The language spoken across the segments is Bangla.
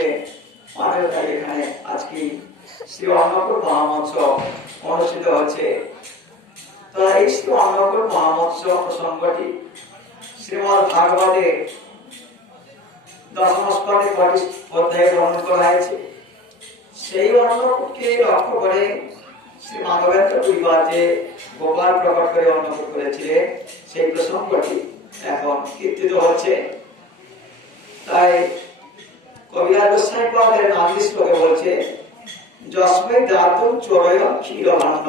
হচ্ছে আমাদের এখানে আজকে শ্রী অন্নকূট মহামহোৎসব অনুষ্ঠিত হচ্ছে। তো এই শ্রী অন্নকূট মহামহোৎসব প্রসঙ্গটি শ্রীমদ্ ভাগবতে দশম স্কন্ধে ২৫ অধ্যায়ে বর্ণনা করা হয়েছে। সেই অন্নকূটকে লক্ষ্য করে শ্রী মাধবেন্দ্র পরিবার যে গোপাল প্রকট করে অন্নকূট করেছিলেন সেই প্রসঙ্গটি এখন কীর্তিত হচ্ছে। তাই কবিরাজ গোস্বামী পাদের নামটি শ্লোকে বলছে, যস্মৈ দাতুম চোরয় ক্ষীরভাণ্ড।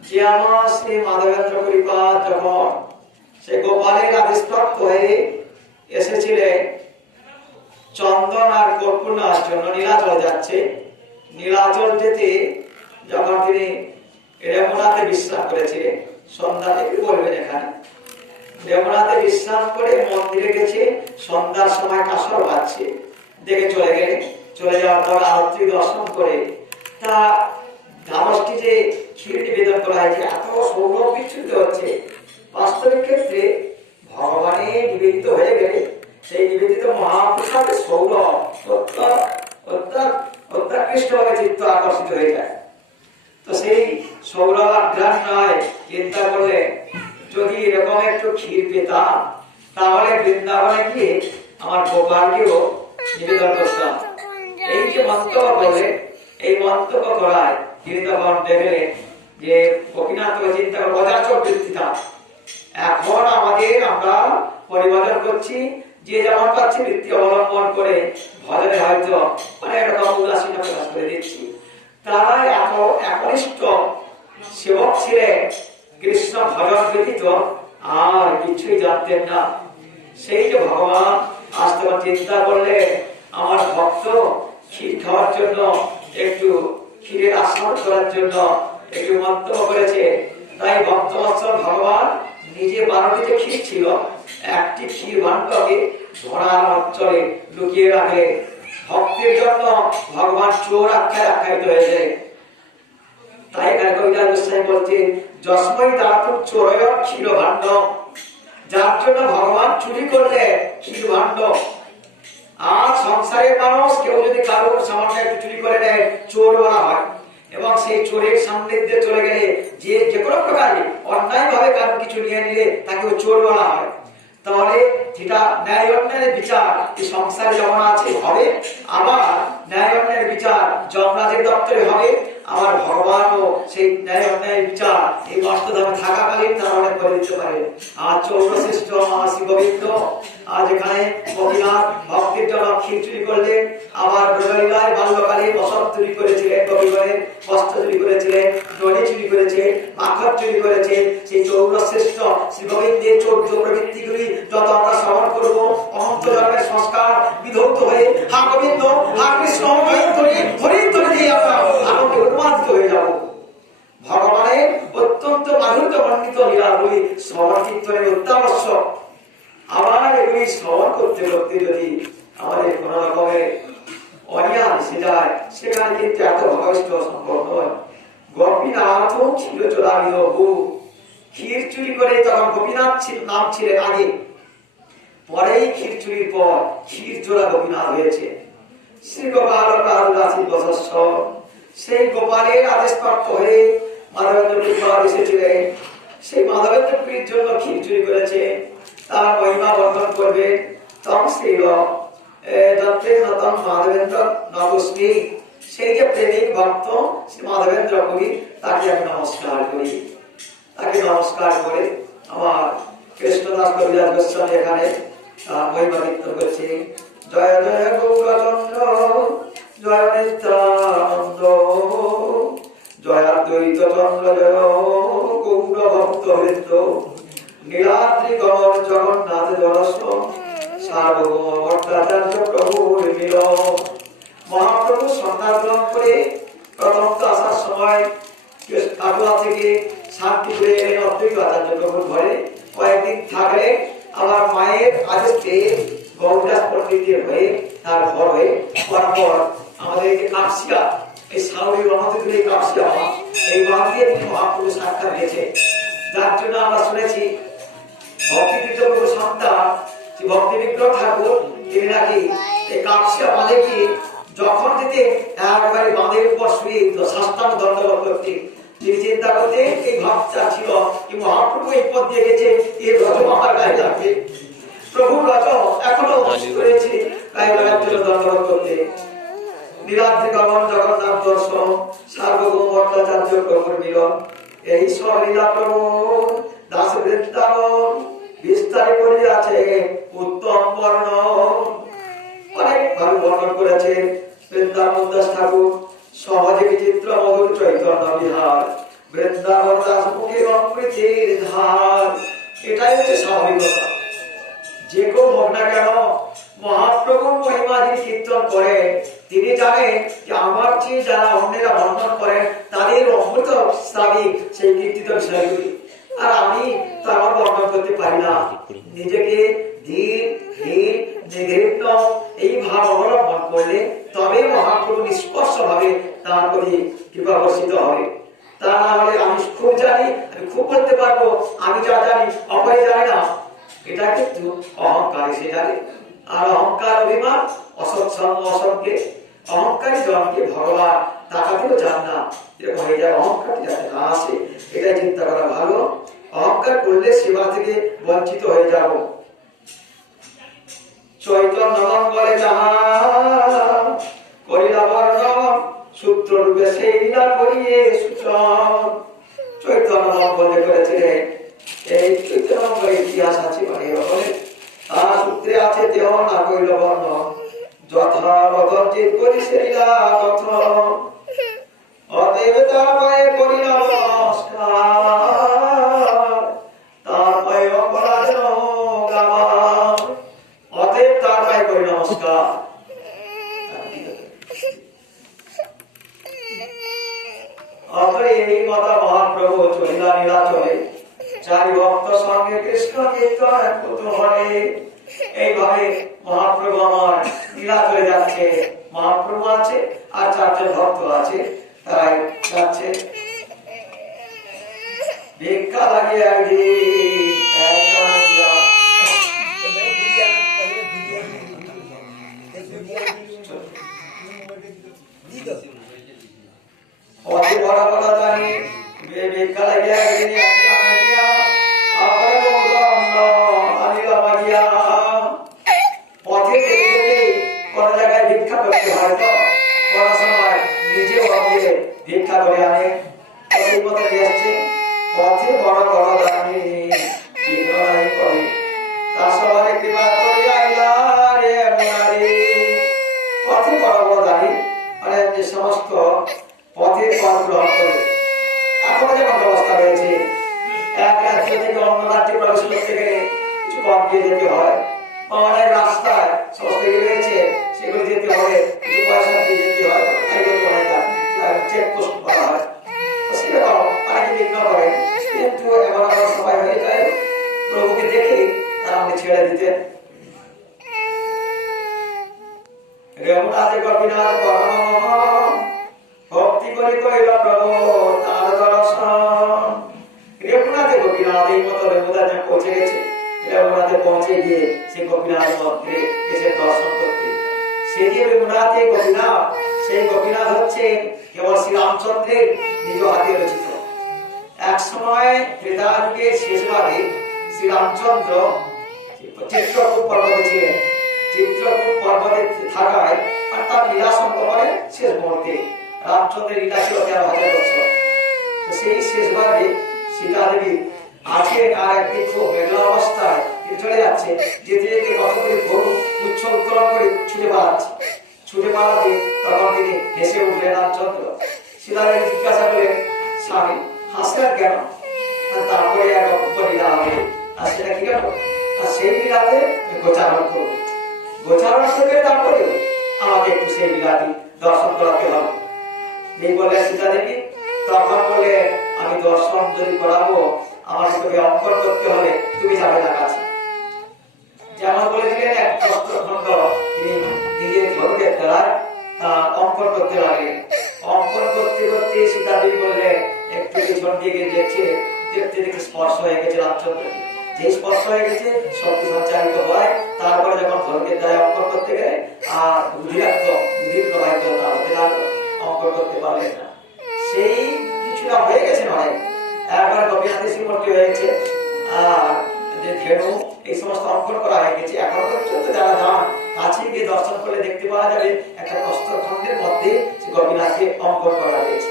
যে আমার শ্রী মাধবেন্দ্র পরিবার যখন সে গোপালের আবিষ্প্রাপ্ত হয়ে এসেছিলেন চন্দন আর কর্পূর নেওয়ার জন্য নীলাচল যাচ্ছে। নীলাচল যেতে যখন তিনি রেমুনাতে বিশ্রাম করেছিলেন, সন্ধ্যা থেকে বলবেন এখানে, রেমুনাতে বিশ্রাম করে মন্দিরে গেছে, সন্ধ্যার সময় কাসর বাজছে, দেখে চলে গেলেন। চলে যাওয়ার পর আরতি দর্শন করে তা ধামসটি যে ক্ষীর নিবেদন করা হয়েছে এত সৌরভ বিচ্ছুরিত হচ্ছে। বাস্তবিক ক্ষেত্রে ভগবানে নিবেদিত হয়ে গেলে সেই নিবেদিত মহাপ্রসাদের সৌরভ অত্যাকৃষ্ট ভাবে চিত্ত আকর্ষিত হয়ে যায়। তো সেই সৌরভ আঘ্রাণ নয়, চিন্তা করলে যদি এরকম একটু ক্ষীর পেতাম তাহলে বৃন্দাবনে গিয়ে আমার গোপালকেও নিবেদন করতাম। এই যে মন্তব্য বলে, এই মন্তব্য করায় তিনি তখন দেখলেন যে গোপীনাথ চিন্তা করে বজাচর বৃত্তিটা এখন আমরা পরিবর্তন করছি, যে যেমন পাচ্ছে বৃত্তি অবলম্বন করে ভজনে হয়তো অনেক রকম উদাসীনতা প্রকাশ করে দিচ্ছি। তারা এত একনিষ্ঠ সেবক ছিলেন, কৃষ্ণ ভজন ব্যতীত আর কিছুই জানতেন না। সেই যে ভগবান আজ তোমার চিন্তা করলে আমার ভক্ত ক্ষীর খাওয়ার জন্য, একটু ক্ষীরের আস্বাদ করার জন্য একটু মন্তব্য করেছে। তাই ভক্তবৎসল ভগবান নিজে 12টি যে ক্ষীর ছিল, একটি ক্ষীর ভাণ্ডকে ধরার অঞ্চলে লুকিয়ে রাখে। ভক্তের জন্য ভগবান চোর আখ্যায়িত হয়েছে। তাই এখানে কবিরাজ গোস্বামী বলছে, যস্মৈ দাতুম চোরয় ক্ষীর ভাণ্ড। যার জন্য ভগবান চুরি করলে ক্ষীর ভাণ্ড। আর সংসারের মানুষ কেউ যদি কারোর সামান্য একটু চুরি করে নেয় চোর বলা হয়, এবং সেই চোরের সান্নিধ্যে চলে গেলে যে কোনো প্রকারে অন্যায় ভাবে কারো কিছু নিয়ে নিলে তাকে চোর বলা হয়। তাহলে যেটা ন্যায় অন্যায়ের বিচার এই সংসারে যেমন আছে হবে, আবার ন্যায় অন্যায়ের বিচার যমরাজের দপ্তরে হবে, আবার ভগবানও সেই ন্যায় অন্যায়ের বিচার এই অষ্টধামে থাকাকালীন তারা অনেক করে দিতে পারে। আর চৌরশ্রেষ্ঠ শ্রী গোবিন্দ আজ এখানে গোপীনাথ ভক্তের জন্য ক্ষীর চুরি করলেন। আবার ব্রজলীলায় বাল্যকালে বসত চুরি করেছিলেন, গোপীগণের বস্ত্র চুরি করেছিলেন, দড়ি চুরি করেছে, মাখন চুরি করেছে। সেই চৌরশ্রেষ্ঠ শ্রী গোবিন্দের 14 প্রবৃত্তিগুলি যত আমরা শ্রবণ করবো, অনন্ত জন্মের সংস্কার বিধৌত হয়ে হা গোবিন্দ হা কৃষ্ণ হরিন্তরে দিয়ে আমরা আনন্দে উন্মাদিত হয়ে যাব। ভগবানের অত্যন্ত মাধুর্য বর্ণিত লীলাগুলি শ্রবণ কীর্তনের অত্যাবশ্যক। আবার এগুলি শ্রবণ করতে করতে যদি আমাদের কোন রকমের অনিয়ম এসে যায়, সেখানে কিন্তু এত ভগবিষ্ঠ সম্ভব নয়। গোপীনাথ ছিল চোরাবিদ ক্ষীর চুরি করে, তখন গোপীনাথ নাম ছিলেন আগে, পরেই ক্ষীর চুরির পর ক্ষীর চোরা গোপীনাথ হয়েছে। শ্রী গোপাল সেই গোপালের আদেশপ্রাপ্ত হয়ে মাধবেন্দ্র পরিবার এসেছিলেন। সেই মাধবেন্দ্র পীর জন্য ক্ষীর চুরি করেছে, তার মহিমা বর্ণন করবে। তম শ্রী মাধবেন্দ্র নবস্মী, সেই যে প্রেমিক ভক্ত শ্রী মাধবেন্দ্র কবি, তাকে আমি নমস্কার করি। তাকে নমস্কার করে আমার কৃষ্ণদাস কবিরাজ গোস্বামী এখানে মহিমা কীর্তন করছে। জয় জয় গৌরচন্দ্র জয় নিত্যানন্দ, জয় দ্বৈত চন্দ্র জয় গৌর ভক্ত বৃন্দ, নীলাদ্রি গমন জগন্নাথ দর্শন সার্বভৌম ভট্টাচার্য প্রভুর মিলন। মহাপ্রভু সন্ন্যাস গ্রহণ করে প্রথম তো আসার সময় কাটুয়া থেকে শান্তিপুরে এলেন অদ্বৈত আচার্য প্রভুর ঘরে। কয়েকদিন থাকলে আবার মায়ের আদেশ পেয়ে গৌরদাস পণ্ডিতের হয়ে তার ঘর হয়ে পর আমাদের এই যে কাপসিয়া, এই সাউরি রহমতুল এই কাপসিয়া এই বাদ দিয়ে তিনি মহাপ্রভু সাক্ষাৎ হয়েছে। যার জন্য আমরা শুনেছি ভক্তি তীর্থ প্রভুর সন্তান ভক্তি বিক্রম ঠাকুর তিনি নাকি এই কাপসা বাঁধে কি যখন যেতে একবারে বাঁধের উপর শুয়ে সাষ্টাঙ্গ দণ্ডবত করতে, তিনি চিন্তা করতে এই ভাবটা ছিল কি মহাপ্রভু এই পথ দিয়ে গেছে, এই রজ আমার গায়ে লাগবে, প্রভু রজ এখনো করেছে গায়ে লাগার জন্য দণ্ডবত করতে। নীলাদ্রি গমন, জগন্নাথ দর্শন, সার্বভৌম ভট্টাচার্য প্রভুর মিলন, এই সব লীলা প্রভু দাস বৃন্দাবন বিস্তারে করিয়াছে উত্তম বর্ণ। অনেক ভালো বর্ণন করেছে বৃন্দাবন দাস ঠাকুর। সহজে বিচিত্র মধুর চৈতন্য বিহার, বৃন্দাবন দাস মুখে অমৃতের ধার। এটাই হচ্ছে স্বাভাবিকতা। যে কেউ হোক না কেন মহাপ্রভুর মহিমা যিনি কীর্তন করে তিনি জানেন যে আমার চেয়ে যারা অন্যেরা বর্ণন করেন তাদের অমৃত স্বামী সেই কীর্তিত বিষয়গুলি, আর আমি তো আমার বর্ণন করতে পারি না। নিজেকে ধীর ধীর নির্ঘৃণ্য এই ভাব অবলম্বন করলে তবে মহাপ্রভু নিষ্পর্শ ভাবে তার প্রতি কৃপা বর্ষিত হবে। তা না হলে আমি খুব জানি, আমি খুব বলতে পারবো, আমি যা জানি অপরে জানে না, এটা কিন্তু অহংকার এসে যাবে। আর অহংকার অভিমান অসৎসঙ্গ অসৎকে অহংকারী জনকে ভগবান তাকাতেও চান না, এরকম হয়ে যায়। অহংকারটি যাতে না আসে এটাই চিন্তা করা ভালো। অহংকার করলে সেবা থেকে বঞ্চিত হয়ে যাব। চৈতন্য মঙ্গলে যাহা করিলা বর্ণন, সূত্র রূপে সেই লীলা করিয়ে সূচন। চৈতন্য মঙ্গলে করেছিলেন এই চৈতন্য মঙ্গলের ইতিহাস আছে, মানে তার সূত্রে আছে দেহ না কইল বর্ণন, যথাবধি করি সেই লীলা কথন। অতএব তার পায়ে করি নমস্কার, তার পায়ে অপরাধ গাবার। অতএব তার পায়ে করি নমস্কার। এই কথা মহাপ্রভু চলিলা নীলাচলে, চারি ভক্ত সঙ্গে কৃষ্ণ কীর্তন কুতূহলে। এইভাবে মহাপ্রভু আমার নীলাচলে যাচ্ছে, মহাপ্রভু আছে আর চারজন ভক্ত আছে, তাই যাচ্ছে। ভিক্ষা লাগিয়ে অতি বড় বড় জানি ভিক্ষা লাগিয়ে পথে কোন জায়গায় ভিক্ষা করতে হয়, তো কোন সময় নিজে ভিক্ষা করে আনে, সেই মতো দিয়েছে। পথে বড় বড় দানি বিনয় করে, তার সবাই কৃপা করি আইলা রে মুরারি। পথে বড় বড় দানি মানে যে সমস্ত পথের পথ গ্রহণ করে। এখন যেমন ব্যবস্থা রয়েছে, এক রাজ্য থেকে অন্য রাজ্যে প্রবেশ করতে গেলে কিছু পথ দিয়ে যেতে হয়, অনেক রাস্তায় সমস্ত রয়েছে সেগুলো যেতে হবে, কিছু পয়সা দিয়ে যেতে হয়, চেকপোস্ট করা হয়। সেরকম অনেকে বিঘ্ন করে, কিন্তু এমন আমার সবাই হয়ে যায় প্রভুকে দেখে তারা আমাকে ছেড়ে দিতেন। রেমুনাথে গোপীনাথ পরম ভক্তি করে কইল প্রভু তার দর্শন। রেমুনাথে গোপীনাথ এই মতো রেমুনাথে পৌঁছে গেছে। রেমুনাথে পৌঁছে গিয়ে সে গোপীনাথ মন্দিরে এসে দর্শন করতে। সে যে রেমুনাথে গোপীনাথ, সেই গোপীনাথ হচ্ছে কেবল শ্রী রামচন্দ্রের নিজ হাতে রচিত। এক সময় ত্রেতা যুগের শেষ ভাগে শ্রী রামচন্দ্র চিত্রকূট পর্বতে ছিলেন। চিত্রকূট পর্বতে থাকায় আর তার লীলা সম্পর্কে শেষ মুহূর্তে রামচন্দ্রের লীলা ছিল 13,000 বছর। তো সেই শেষ ভাগে সীতা দেবী আছেন, আর একদিন খুব মেঘলা অবস্থায় চলে যাচ্ছে, যেতে যেতে কতগুলি গরু উচ্চ উত্তোলন করে ছুটে পালাচ্ছে। ছুটে পালাতে তখন তিনি হেসে উঠলেন রামচন্দ্র। সীতা দেবী জিজ্ঞাসা করলেন, স্বামী হাসলেন কেন? তারপরে এক অপূর্ব লীলা হবে, আর সেটা কি গেল? আর সেই লীলাতে গোচারণ করবো, গোচারণ থেকে তারপরে আমাকে একটু সেই লীলাটি দর্শন করাতে হবে। এই বলে সীতা দেবী তখন বলে, আমি দর্শন যদি করাবো আমার তোকে অঙ্কন করতে হলে তুমি যাবে না কাছে। যেমন বলে দিলেন এক প্রস্তরখণ্ড তিনি নিজের ধরকে ফেলায় অঙ্কন করতে লাগলেন। অঙ্কন করতে করতে সীতা দেবী বললেন, একটু পিছন দিকে দেখছে, দেখতে দেখতে স্পর্শ হয়ে গেছে রামচন্দ্র, যে স্পষ্ট হয়ে গেছে শক্তি সঞ্চারিত হয়, তারপরে যখন ধর্মের দ্বারা অঙ্কন করতে গেলে আর বুদ্ধির প্রবাহিত হতে লাগলো, অঙ্কন করতে পারলেন না। সেই কিছুটা হয়ে গেছে নয়, একবার গোপীনাথের শ্রীমূর্তি হয়েছে আর যে ধেনু এই সমস্ত অঙ্কন করা হয়ে গেছে। এখন পর্যন্ত যারা যান কাছে গিয়ে দর্শন করলে দেখতে পাওয়া যাবে একটা প্রস্তরখণ্ডের মধ্যে গোপীনাথকে অঙ্কন করা হয়েছে।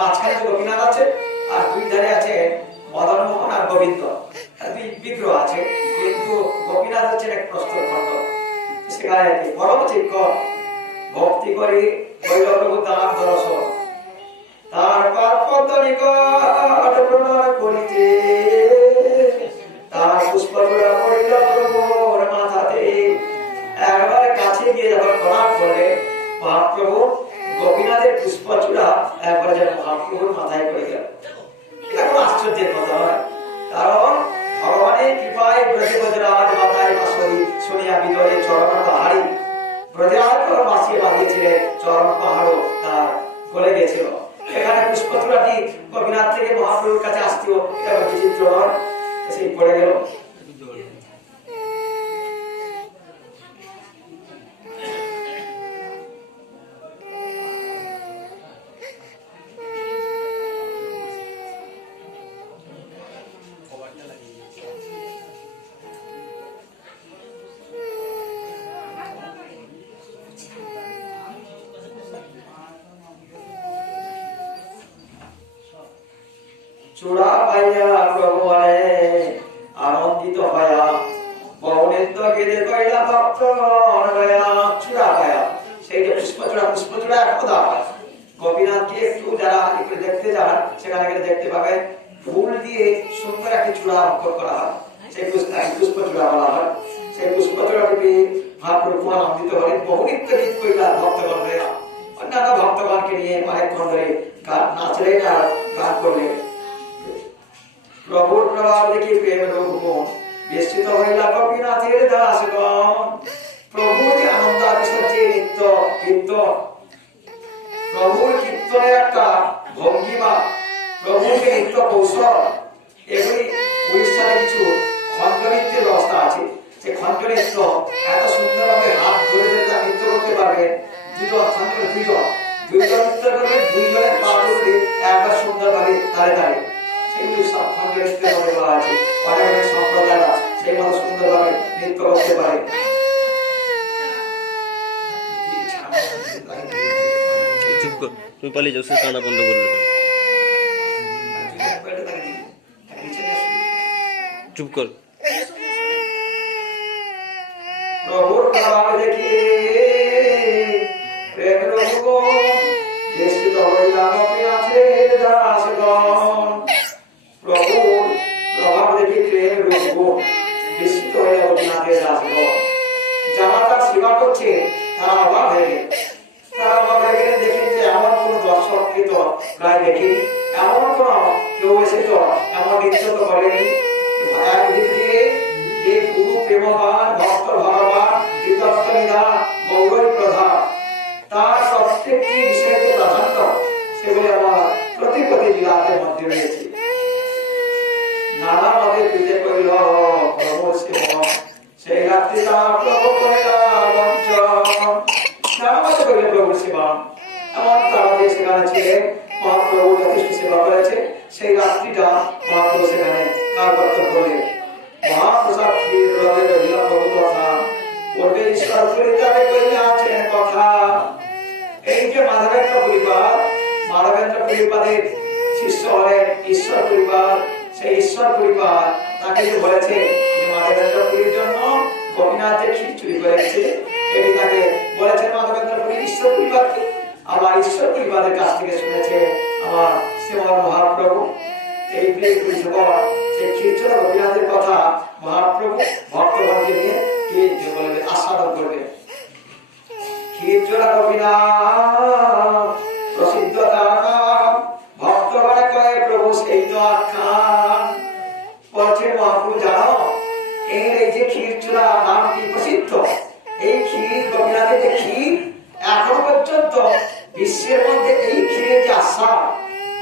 মাঝখানে গোপীনাথ আছে আর দুই ধারে আছে মদন মোহন আর গোবিন্দ, দুই বিগ্রহ আছে, কিন্তু গোপীনাথ হচ্ছেন এক প্রস্তরখণ্ড। সেখানে পরম চিত্তর ভক্তি করে হইল প্রভু তার দর্শন, তারপর পদ নিকট প্রণয় করিতে তার পুষ্পচূড়া পড়িল প্রভুর মাথাতে। একবার কাছে গিয়ে যখন প্রণাম করলে মহাপ্রভু গোপীনাথের পুষ্পচূড়া একবার যেন মহাপ্রভুর মাথায় পড়ে গেল। এটা কোনো আশ্চর্যের কথা নয়, কারণ ভগবানের কৃপায় ব্রজরাজ মাতায় বাঁশরি শুনিয়া বিদরে চরণ পাহাড়ি ব্রজরাজ বাঁচিয়ে বাঁধিয়েছিলেন, চরণ পাহাড়ও তার গলে গেছিল। এখানে পুষ্পচূড়াটি গোপীনাথ থেকে মহাপ্রভুর কাছে আসতেও এটা বিচিত্র নয়, সেই পড়ে গেল। চূড়া পাইয়া প্রভু আনন্দিত হয়া বহুনেত্র গেদে কইলা ভক্ত চূড়া পায়া। সেই যে পুষ্পচূড়া একদা গোপীনাথকে একটু যারা একটু দেখতে যান সেখানে গেলে দেখতে পাবেন ফুল দিয়ে সুন্দর একটি চূড়া অঙ্কন করা হয়, সেই পুষ্পচূড়া বলা হয়। সেই পুষ্পচূড়াটি মহাপ্রভু আনন্দিত হলেন, বহুনিত্য গীত কইলা ভক্তগণেরা অন্যান্য ভক্তগণকে নিয়ে অনেকক্ষণ ধরে গান নাচলেন আর গান করলেন। প্রভুর প্রভাব দেখি প্রেম রঘুমন বিস্তৃত হইলা গোপীনাথের দাসগণ। প্রভুর যে আনন্দাতিশয্যে নিত্য কীর্তন, প্রভুর কীর্তনের একটা ভঙ্গিমা, প্রভুর যে নিত্য কৌশল, এগুলি উড়িষ্যাতে কিছু খণ্ডনৃত্যের ব্যবস্থা আছে। সেই খণ্ডনৃত্য এত সুন্দরভাবে হাত ধরে ধরে তা নৃত্য করতে পারবেন। দুইজন নৃত্য করবেন, দুইজনের পা ধরে একবার সুন্দরভাবে দাঁড়িয়ে দাঁড়িয়ে সেগুলি সব খণ্ডনৃত্য বলা আছে। অনেক অনেক সম্প্রদায়রা সেই মতো সুন্দরভাবে নৃত্য করতে পারে। তুমি পালিয়ে যাও, সে কানা বন্ধ করবে, চুপ কর। প্রভুর প্রভাব দেখি প্রেম রঘুগণ বিস্তৃত হইলা গোপীনাথের দাসগণ। প্রভুর প্রভাব দেখি প্রেম রঘুগণ বিস্তৃত হইলা গোপীনাথের দাসগণ। যারা তার সেবা করছে তারা অবাক হয়ে গেল। তারা অবাক হয়ে গেলে দেখেন যে এমন কোন দর্শককে তো প্রায় দেখিনি, এমন কোন কেউ এসে তো এমন নৃত্য তো করেনি। যে গুরু প্রেমবান ভক্ত ভগবান কৃতজ্ঞ নিদান গৌরী প্রধান, তার প্রত্যেকটি বিষয়কে প্রাধান্য সেগুলি আমার প্রতি লীলাদের মধ্যে রয়েছে। নানা ভাবে পূজা করিল প্রভু সেবন, সেই রাত্রি প্রভু করিলা বঞ্চন। নানা ভাবে করিল প্রভু সেবন, এমন তারা সেখানে ছিলেন, মহাপ্রভু যথেষ্ট সেবা করেছে। সেই রাত্রিটা মহাপ্রভু সেখানে কার্যকর করলেন। মহাপ্রসাদ ক্ষীর রবে রহিল প্রভু কথা, ওটে ঈশ্বর পরিতারে কইয়াছেন কথা। এই যে মাধবেন্দ্র পরিপাদের শিষ্য হলেন ঈশ্বর পরিবার, সেই ঈশ্বর পরিবার তাকে যে বলেছে যে মাধবেন্দ্র পুরীর জন্য গোপীনাথ যে ক্ষীর চুরি করেছে, এটি তাকে বলেছেন মাধবেন্দ্র পুরীর ঈশ্বর পরিবারকে। আবার ঈশ্বর পরিবারের কাছ থেকে শুনেছে আমার শ্রীমৎ মহাপ্রভু। এই সেই ক্ষীরচোরা গোপীনাথের কথা মহাপ্রভু ভক্তগণকে নিয়ে কি বলবে, আস্বাদন করবে। ক্ষীরচোরা গোপীনাথ প্রসিদ্ধ তার নাম, ভক্তগণে কয়ে প্রভু সেই তো আখ্যান। বলছেন মহাপ্রভু জানো এই যে ক্ষীরচোরা নামটি প্রসিদ্ধ, এই ক্ষীর গোপীনাথের যে ক্ষীর এখন পর্যন্ত বিশ্বের মধ্যে এই ক্ষীরের যে আস্বাদ,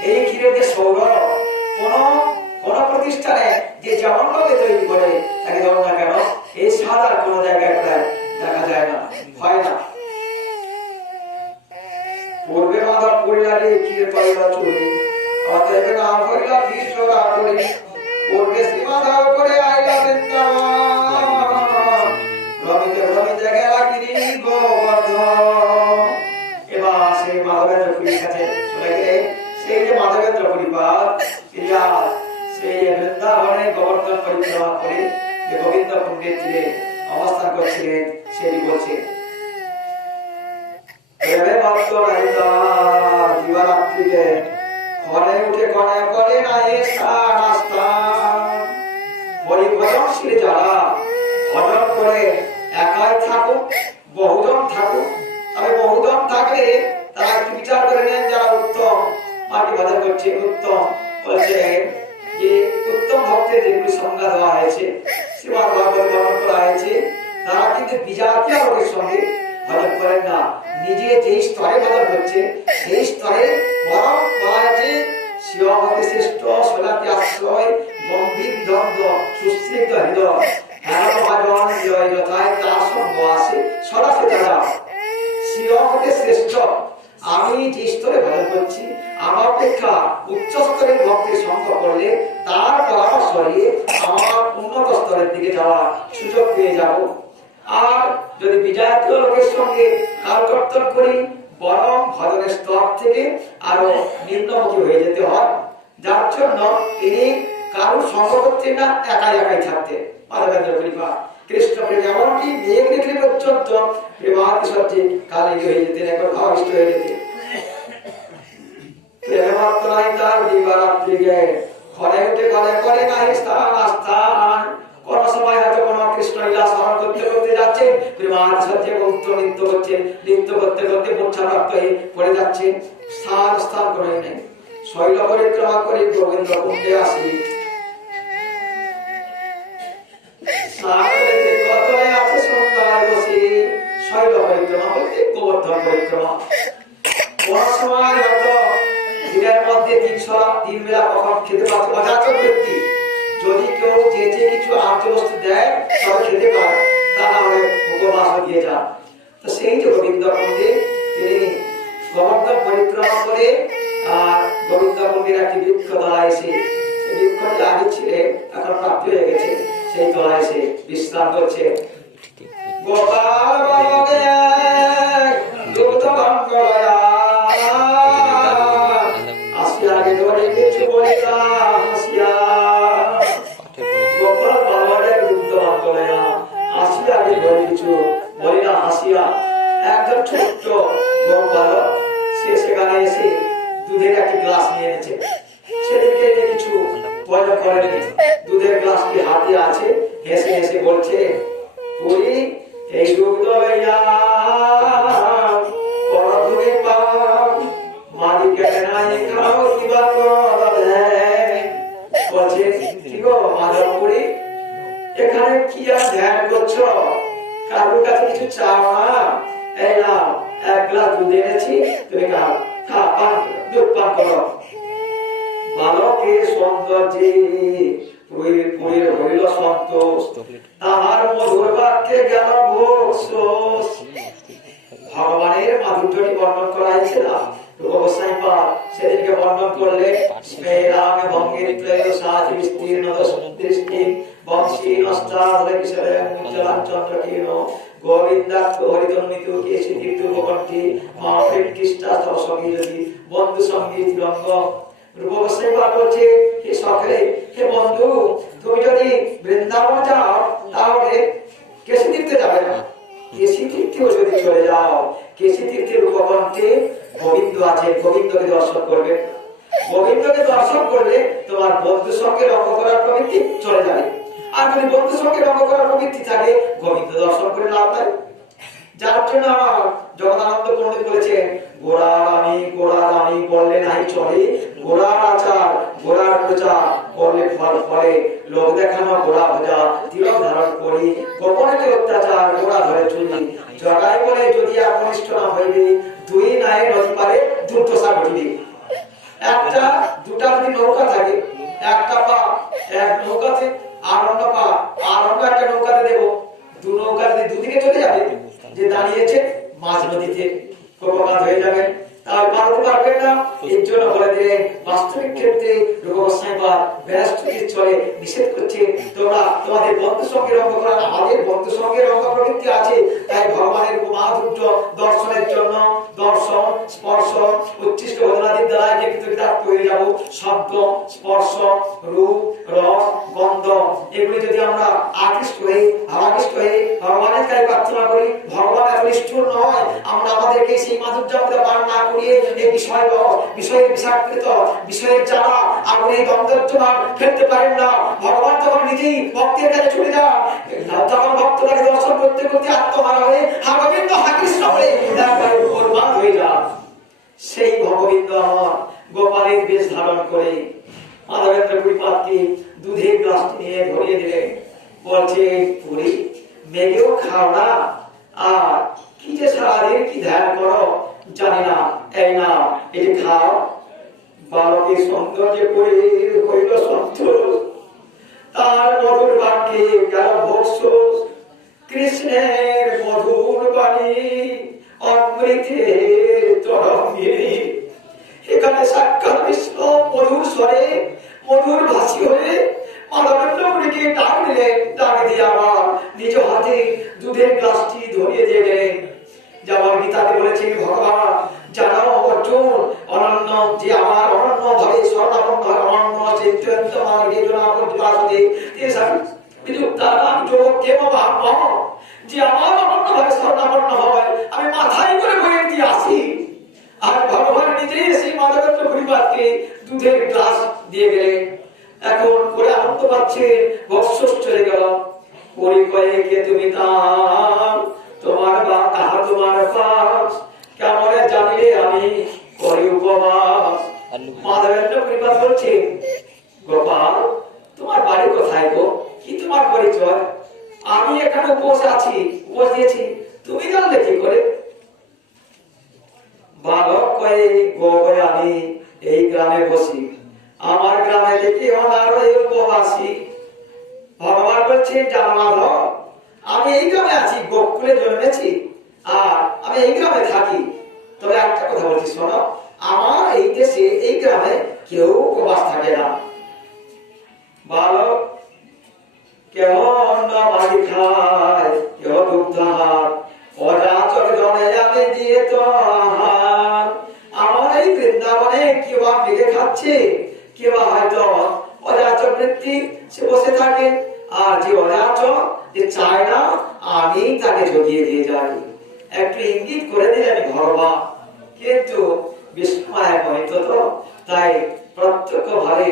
এই ক্ষীরের যে সৌরভ কোন প্রতিষ্ঠানে যে যেমন ভাবে গোবর্ধন। এবার সেই মাধবেন্দ্র পুরীর কাছে চলে গেলে সেই যে মাধবেন্দ্র পুরীপাদ সেই বৃন্দাবনে গোবর্ধন পরিক্রমা করে যে গোবিন্দ কুণ্ডের তীরে অবস্থান করছিলেন সেই বলছে এভাবে ভক্ত রাইতা দিবারাত্রিকে ঘরে উঠে ঘরে করে না নাস্তা পরিভজনশীল যারা ভজন করে একাই থাকুক বহুজন থাকুক, তবে বহুজন থাকলে তারা একটু বিচার করে নেন যারা উত্তম মাটি ভজন করছে উত্তম বলছে যে উত্তম ভক্তের যেগুলি সংজ্ঞা দেওয়া হয়েছে শ্রীমদ ভাগবত বর্ণন করা হয়েছে তারা কিন্তু বিজাতীয় লোকের সঙ্গে ভজন করেন না, নিজে যেই স্তরে ভজন করছে সেই স্তরে বরং বলা হয়েছে শিবভক্তি শ্রেষ্ঠ সোলাতি আশ্রয় গম্ভীর দ্বন্দ্ব সুস্নিগ্ধ হৃদয় হেন ভজন জয় যথায় তার সঙ্গ আসে সরাসরি তারা শিবভক্তি শ্রেষ্ঠ। আমি যে স্তরে ভজন করছি আমার অপেক্ষা উচ্চ স্তরের ভক্তির সঙ্গ করলে তার পরামর্শ নিয়ে আমার উন্নত স্তরের দিকে যাওয়ার সুযোগ পেয়ে যাব। আর যদি বিজাতীয় লোকের সঙ্গে কালকর্তন করি বরং ভজনের স্তর থেকে আরো নিম্নমুখী হয়ে যেতে হয়, যার জন্য তিনি কারোর সঙ্গ করতেন না, একাই একাই থাকতেন। মাধবেন্দ্র কৃপা কৃষ্ণ প্রেম এমনকি মেঘ দেখলে পর্যন্ত প্রেমাতি সত্যি কালী হয়ে যেতেন, একবার ভাবিষ্ট হয়ে যেতেন। প্রেমাত্ম নাই তার দিবারাত্রিকে ঘরে উঠে ঘরে করে নাই স্থান আস্থান। কোন সময় হয়তো কোন কৃষ্ণ লীলা স্মরণ করতে করতে যাচ্ছে প্রেমাতি সত্যি নৃত্য করছেন, নৃত্য করতে করতে মূর্ছাপ্রাপ্ত হয়ে পড়ে যাচ্ছে, স্থান করে নেই। শৈল পরিক্রমা করে গোবিন্দ কুণ্ডে আসি শৈল পরিক্রমা বলতে গোবর্ধন পরিক্রমা। কোন সময় হয়তো দিনের মধ্যে তিন বেলা কখন খেতে পারছে অযাচক ব্যক্তি, যদি কেউ যে কিছু আর্য বস্তু দেয় তবে খেতে পারে, তা না হলে উপবাস দিয়ে যান। তো সেই যে গোবিন্দ কুণ্ডে তিনি গোবর্ধন পরিক্রমা করে আর গোবিন্দ কুণ্ডের একটি বৃক্ষ তলায় এসে সেই বৃক্ষটি আগে ছিলেন এখন প্রাপ্তি হয়ে গেছে, সেই তলায় এসে বিশ্রাম করছে। গোপাল একজন ছোট্ট গোপালক সে সেখানে এসে দুধের একটি গ্লাস নিয়ে এনেছে, সেদিকে কিছু পয়সা করেনি, দুধের গ্লাসটি হাতে আছে, হেসে হেসে বলছে পুরি এই দুগ্ধ লইয়া তুমি পাও মালিকে নাই খাও কিবা বলছে কি গো মাধব পুরি এখানে কি আর ধ্যান করছো, কারোর কাছে কিছু চাও না, এই নাও এক গ্লাস দুধ এনেছি তুমি দুধ পান করো। বালকের সৌন্দর্যে পুরীর হইল সন্তোষ, তাহার মধুর বাক্যে গেল ঘোষ। ভগবানের মাধুর্যটি বর্ণন করা হয়েছে না, গোসাই পাদ সেদিনকে বর্ণন করলে রাম ভঙ্গের সাথ বিস্তীর্ণ দৃষ্টি বংশী নষ্টাধরে কিশোরে মুঞ্চলাঞ্চন্দ্র কীর্ণ গোবিন্দাক্ষ হরিতন্মিত কেশী তীর্থ উপকণ্ঠী মা প্রেম কৃষ্ণা তব সঙ্গী যদি বন্ধু সঙ্গী তিরঙ্গ। রূপবস্থায় পাঠ করছে হে সকলে, হে বন্ধু তুমি যদি বৃন্দাবন যাও তাহলে কেশী তীর্থে যাবে না, কেশী তীর্থেও যদি চলে যাও কেশী তীর্থের উপকণ্ঠে গোবিন্দ আছে, গোবিন্দকে দর্শন করবে। গোবিন্দকে দর্শন করলে তোমার বন্ধু সঙ্গে রঙ্গ করার প্রবৃত্তি চলে যাবে, আর যদি বন্ধু সঙ্গে রঙ্গ করার প্রবৃত্তি থাকে গোবিন্দ দর্শন করে লাভ নাই। যার জন্য আমার জগদানন্দ পণ্ডিত বলেছেন গোড়ার আমি বললে নাই চলে, গোড়ার আচার গোড়ার প্রচার করলে ফল ফলে, লোক দেখানো গোড়া ভোজা তিলক ধারণ করি, গোপনে অত্যাচার গোড়া ধরে চলি, জগাই বলে যদি একনিষ্ঠ না হইবে দুই নাই নদী পারে দুর্দশা ঘটিবে। একটা দুটা যদি নৌকা থাকে, একটা পা এক নৌকাতে আর অন্য পা আর অন্য একটা নৌকাতে দেবো, দু নৌকা যদি দুদিকে চলে যাবে যে দাঁড়িয়েছে মাঝ নদীতে প্রবাদ হয়ে যাবে, তার পারতে পারবেন না। এর জন্য বলে দিলেন বাস্তবিক ক্ষেত্রে রূপগোস্বামী পাদ ব্যাসটির চলে নিষেধ করছে তোমরা তোমাদের বন্ধু সঙ্গে রঙ্গ করা, আমাদের বন্ধু সঙ্গে রঙ্গ প্রবৃত্তি আছে তাই তাই ভগবানের মাধুর্য দর্শনের জন্য দর্শন স্পর্শ উচ্ছিষ্ট বেদনাদির দ্বারা যে কৃতকৃতার্থ হয়ে যাব। শব্দ স্পর্শ রূপ রস গন্ধ এগুলি যদি আমরা আকৃষ্ট হই ভাবাকৃষ্ট হই ভগবানের কাছে প্রার্থনা করি, ভগবান এত নিষ্ঠুর নয় আমরা আমাদেরকে সেই মাধুর্য আমরা পান না করিয়ে এই বিষয় বিষয়ের বিষাকৃত বিষয়ের জ্বালা আগুনে দ্বন্দ্বের জন্য ফেলতে পারেন না। ভগবান তখন নিজেই ভক্তের কাছে ছুটে যান, যখন ভক্ত তাকে দর্শন করতে করতে আত্মহারা হয়ে হা গোবিন্দ হা কৃষ্ণ বলে একবারে বরবাদ হয়ে যান। সেই ভগবিন্দ আমার গোপালের বেশ ধারণ করে মাধবেন্দ্র পুরীপাতকে দুধের গ্লাসটি নিয়ে ধরিয়ে দিলেন। বলছে পুরী মেঘেও খাও না, আর কি যে সারাদিন কি ধ্যান করো জানি না, এই না এটি খাও। বালকের সৌন্দর্য করে হইল সন্তোষ, তার মধুর বাক্যে গেল ভোক্সোস। কৃষ্ণের মধুর বাণী অমৃতের তরঙ্গিনী। এখানে সাক্ষাৎ কৃষ্ণ মধুর স্বরে মধুর ভাষী হয়ে মাধবেন্দ্র পুরীকে ডাক দিলেন। ডাক দিয়ে আবার নিজ হাতে দুধের গ্লাসটি ধরিয়ে দিয়ে গেলেন। যেমন গীতাতে বলেছে ভগবান জানো অর্জুন অনন্য যে আমার অনন্য ভাবে স্বর্ণাপন্ন অনন্য চিন্তন্ত আমার গীতনা প্রতিপাদতে বিযুক্তানাম যোগ কেম ভাব যে আমার অনন্য ভাবে স্বর্ণাপন্ন হয় আমি মাথায় করে বয়ে দিয়ে আসি। আর ভগবান নিজেই সেই মাধবেন্দ্র পুরীপাতকে দুধের গ্লাস দিয়ে গেলেন। এখন করে আনন্দ পাচ্ছে, বৎসর চলে গেল। পরি কয়েকে তুমি তার তোমার বা তাহা তোমার পাশ কেমন জানিলে আমি করি উপবাস। মাধবেন্দ্র পুরীপাত বলছে গোপাল তোমার বাড়ি কোথায় গো, কি তোমার পরিচয়? আমি এখানে উপোস আছি, উপোস দিয়েছি, তুমি জানলে কি করে? বালক কয়ে গোবে আমি এই গ্রামে বসি, আমার গ্রামে দেখি অনার উপবাসী। ভগবান বলছে জানমাধব আমি এই গ্রামে আছি, গোকুলে জন্মেছি আর আমি এই গ্রামে থাকি। তবে একটা কথা বলছি শোনো, আমার এই দেশে এই গ্রামে কেউ উপবাস থাকে না। বালক কেমন মাটি খায় কেউ দুগ্ধ হাত অজাচর জনে আমি দিয়ে তো আহার। আমার এই বৃন্দাবনে কেউ মেঘে খাচ্ছে, কেউ হয়তো অজাচর বৃত্তি সে বসে থাকে, আর যে অজাচর যে চায় না আমি তাকে জগিয়ে দিয়ে যাই। একটু ইঙ্গিত করে দিলেন ভগবান, কিন্তু বিস্ময় হইত তো তাই প্রত্যক্ষ ভাবে